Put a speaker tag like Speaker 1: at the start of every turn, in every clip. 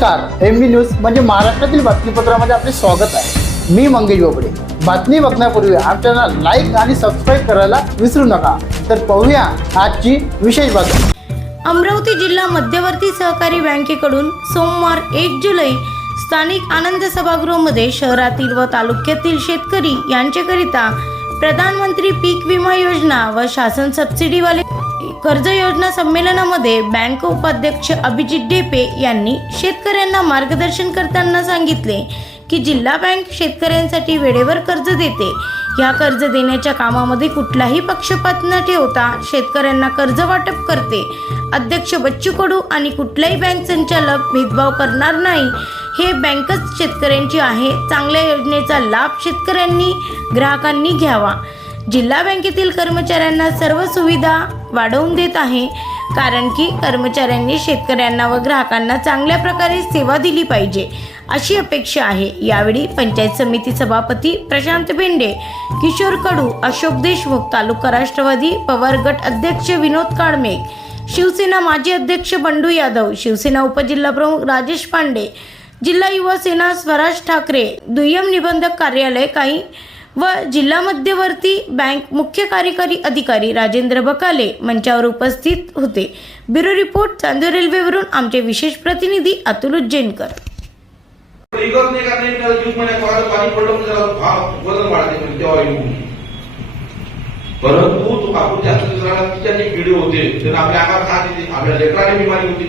Speaker 1: नमस्कार एम बी न्यूज म्हणजे महाराष्ट्रातील बातमीपत्रामध्ये आपले स्वागत आहे. मी मंगेश बोबडे. बातमी बघण्यापूर्वी आमच्या लाईक आणि सबस्क्राईब करायला विसरू नका. तर पाहूया आजची विशेष बातमी.
Speaker 2: अमरावती जिल्हा मध्यवर्ती सहकारी बँकेकडून सोमवार एक जुलै स्थानिक आनंद सभागृहामध्ये शहरातील व तालुक्यातील शेतकरी यांच्याकरिता प्रधानमंत्री पीक विमा योजना व शासन सबसिडीवाले कर्ज योजना संमेलनामध्ये बँक उपाध्यक्ष अभिजित डेपे यांनी शेतकऱ्यांना मार्गदर्शन करताना सांगितले की जिल्हा बँक शेतकऱ्यांसाठी वेळेवर कर्ज देते. या कर्ज देण्याच्या कामामध्ये कुठलाही पक्षपात न ठेवता शेतकऱ्यांना कर्ज वाटप करते. अध्यक्ष बच्चू कडू आणि कुठलाही बँक संचालक भेदभाव करणार नाही. हे बँकच शेतकऱ्यांची आहे. चांगल्या योजनेचा लाभ शेतकऱ्यांनी ग्राहकांनी घ्यावा. जिल्हा बँकेतील कर्मचाऱ्यांना सर्व सुविधा वाढवून देत आहे. कारण की कर्मचाऱ्यांनी शेतकऱ्यांना व ग्राहकांना चांगल्या प्रकारे सेवा दिली पाहिजे अशी अपेक्षा आहे. यावेळी पंचायत समिती सभापती प्रशांत भेंडे किशोर कडू अशोक देशमुख तालुका राष्ट्रवादी पवार गट अध्यक्ष विनोद काळमेघ शिवसेना माजी अध्यक्ष बंडू यादव शिवसेना उपजिल्हाप्रमुख राजेश पांडे जिल्हा युवा सेना स्वराज ठाकरे दुय्यम निबंधक कार्यालय काही व जिल्हा मध्यवर्ती बँक मुख्य कार्यकारी अधिकारी राजेंद्र बकाले मंचावर उपस्थित होते. ब्युरो रिपोर्ट चांदूर रेल्वेवरून आमचे विशेष प्रतिनिधी अतुल उज्जैनकर.
Speaker 3: परंतु आपण जास्त दिसला तिच्या जी होते त्याला आपल्या अंगात खात येते आपल्या लेकराने बिमारी होती.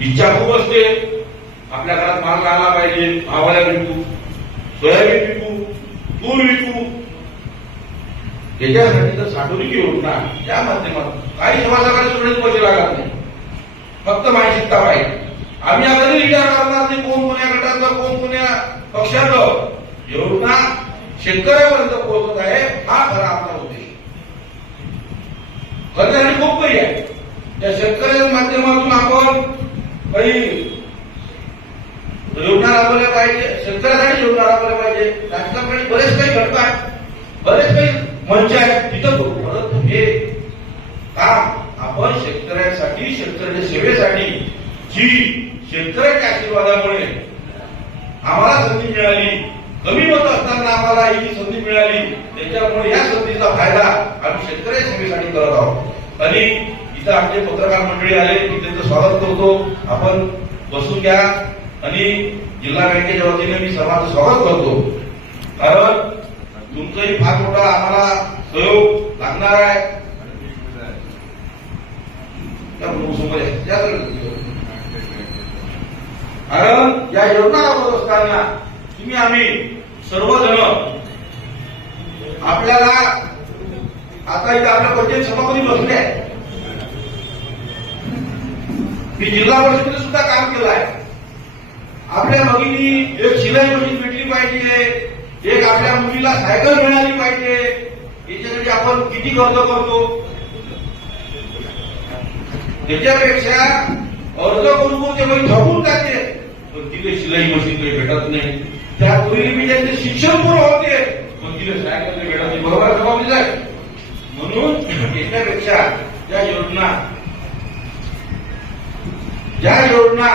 Speaker 3: इच्छा खूप असते आपल्या घरात माल आला पाहिजे आवाला विकू सोयाबीन विकू विकू त्याच्यासाठी तर साठवणुकी योजना त्या माध्यमातून. काही समाजाकडे सुरळीत पैसे लागत नाही. फक्त माहिती पाहिजे आम्ही आता विचार करणार नाही कोण कोण्या गटाचं कोण कोण्या पक्षाचं योजना शेतकऱ्यापर्यंत पोहोचत आहे हा खरा आपला उद्देश. करण्यासाठी खूप काही आहे. त्या शेतकऱ्यांच्या माध्यमातून आपण काही योजना राबवल्या पाहिजे. शेतकऱ्यासाठी योजना राबवल्या पाहिजे. राजकारणासाठी बरेच काही घटक आहेत. बरेच काही मंच आहेत. तिथं करू परंतु हे काम आपण शेतकऱ्यांसाठी शेतकऱ्याच्या सेवेसाठी जी शेतकऱ्याच्या आशीर्वादामुळे आम्हाला संधी मिळाली कमी मत असताना आम्हाला ही संधी मिळाली त्याच्यामुळे या संधीचा फायदा आम्ही शेतकऱ्या सेवेसाठी करत आहोत. आणि इथं आमचे पत्रकार मंडळी आले मी त्यांचं स्वागत करतो. आपण बसून घ्या. आणि जिल्हा बँकेच्या वतीने मी सर्वांचं स्वागत करतो. कारण तुमचंही फार मोठा आम्हाला सहयोग लागणार आहे. त्या त्या कारण या योजना राबवत असताना तुम्ही आम्ही सर्वजण आपल्याला आता इथे आपल्या पंचायत सभापती बसले आहे. मी जिल्हा परिषदेने सुद्धा काम केलं आहे. आपल्या भगिनी एक शिलाई मशीन भेटली पाहिजे एक आपल्या मुलीला सायकल मिळाली पाहिजे. याच्यासाठी आपण किती खर्च करतो? त्याच्यापेक्षा अर्ज करून ते बाई झपून जाते. पण तिथे शिलाई मशीन काही भेटत नाही. त्या पूर्वी मी त्यांचे शिक्षण पूर्ण होते. पण तिथे सायकल काही भेटत नाही. बरोबर जबाबदारी आहे म्हणून याच्यापेक्षा ज्या योजना ज्या योजना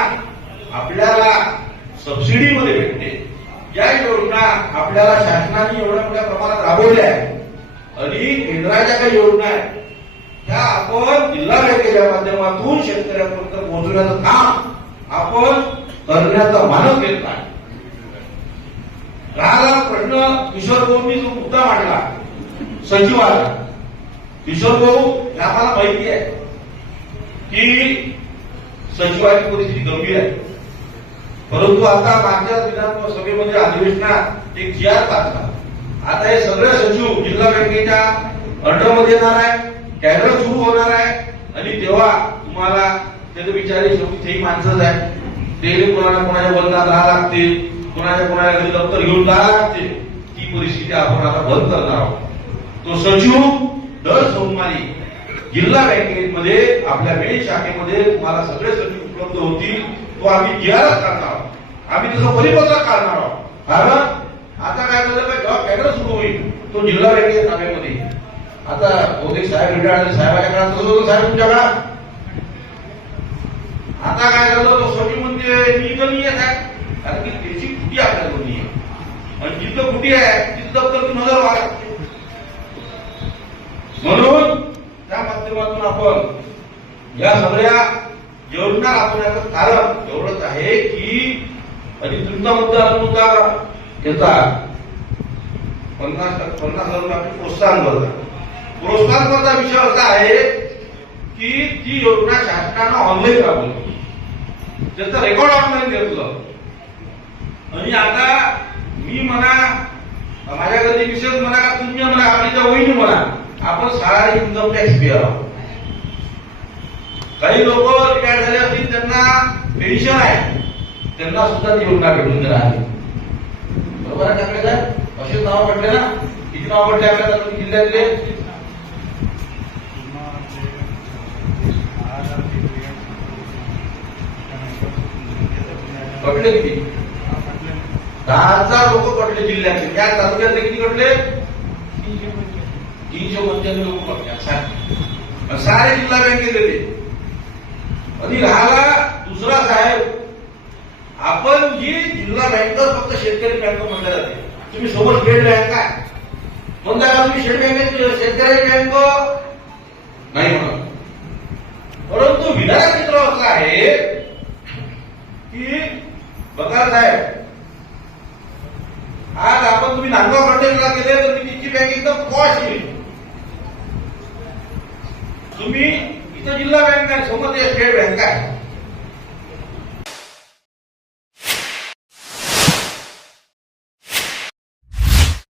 Speaker 3: आपल्याला सबसिडीमध्ये भेटते. या योजना आपल्याला शासनाने एवढ्या मोठ्या प्रमाणात राबवल्या आहेत. आणि केंद्राच्या काही योजना आहेत त्या आपण जिल्हा बँकेच्या माध्यमातून शेतकऱ्यापर्यंत पोहोचवण्याचं काम आपण करण्याचा मानस घेतला आहे. राहिला प्रश्न किशोर भाऊंनी जो मुद्दा मांडला सचिवाला किशोर भाऊ हे आम्हाला माहिती आहे की सचिवाची परिस्थिती गंभीर आहे. परंतु आता मागच्या विधानसभेमध्ये अधिवेशनात एक जी आर पाठला. आता हे सगळे सचिव जिल्हा बँकेच्या अंडरमध्ये येणार आहे कॅडर सुरू होणार आहे आणि तेव्हा तुम्हाला त्याचे बिचारे शेवटी तेही माणसंच आहे ते कोणाला कोणाच्या बंदात राहा लागते कोणाच्या कोणाच्या घरी दप्तर घेऊन जावं लागते ती परिस्थिती आपण आता बंद करणार आहोत. तो सचिव दर सोमवारी जिल्हा बँकेमध्ये आपल्या मेन शाखेमध्ये तुम्हाला सगळे सचिव उपलब्ध होतील तो आम्ही जी करणार आम्ही त्याचं परिपत्रक काढणार आहोत. कारण आता काय झालं काय जेव्हा कॅमेरा सुरू होईल. तो जिल्हा रेल्वे ताब्यामध्ये आता बहुतेक साहेब रिटायर साहेबाच्या काळात तसं साहेब तुमच्या काळात आता काय झालं? तो सचिव म्हणते कारण की त्याची कुटी आपल्या दोन्ही आहे आणि जिथं कुटी आहे तिथं दप्तर नजर वागते म्हणून त्या माध्यमातून आपण या सगळ्या योजना राबवण्याचं कारण एवढंच आहे की आणि तुमचा मुद्दा असा मुद्दा याचा पन्नास पन्नास हजार रुपये प्रोत्साहन भरतात प्रोत्साहन भरता विषय असा आहे की ती योजना शासनानं ऑनलाईन राबवली त्याचं रेकॉर्ड ऑनलाईन घेतलं. आणि आता मी म्हणा माझ्या घरी विशेष म्हणा का तुम्ही म्हणा आणि त्या वहिनी म्हणा आपण सारा इन्कम टॅक्स पे आहोत. काही लोक रिटायर झाले असतील त्यांना पेन्शन आहे. त्यांना सुद्धा ती योजना भेटून देणार आहे. बरोबर आहे टाकले साहेब असे नाव पडले ना? किती नाव पडले आपल्याला तुम्ही जिल्ह्यातले? पडले किती? दहा हजार लोक पडले जिल्ह्यातले. या तालुक्यातले किती पडले तीनशे पंच्याण्णव लोक पडले सारे जिल्हा बँकेत येते आणि राहिला आपण जी जिल्हा बँक फक्त शेतकरी बँक म्हणल्या जाते तुम्ही सोबत स्टेट बँक आहे. म्हणता का तुम्ही स्टेट बँकेत शेतकरी बँक नाही म्हणत. परंतु विधायक चित्र असं आहे की बघा साहेब आज आपण तुम्ही नांदगाव कंटेनला गेले तर तिची बँक एकदम पॉश येईल तुम्ही इथं जिल्हा बँक आहे समोर स्टेट बँक आहे.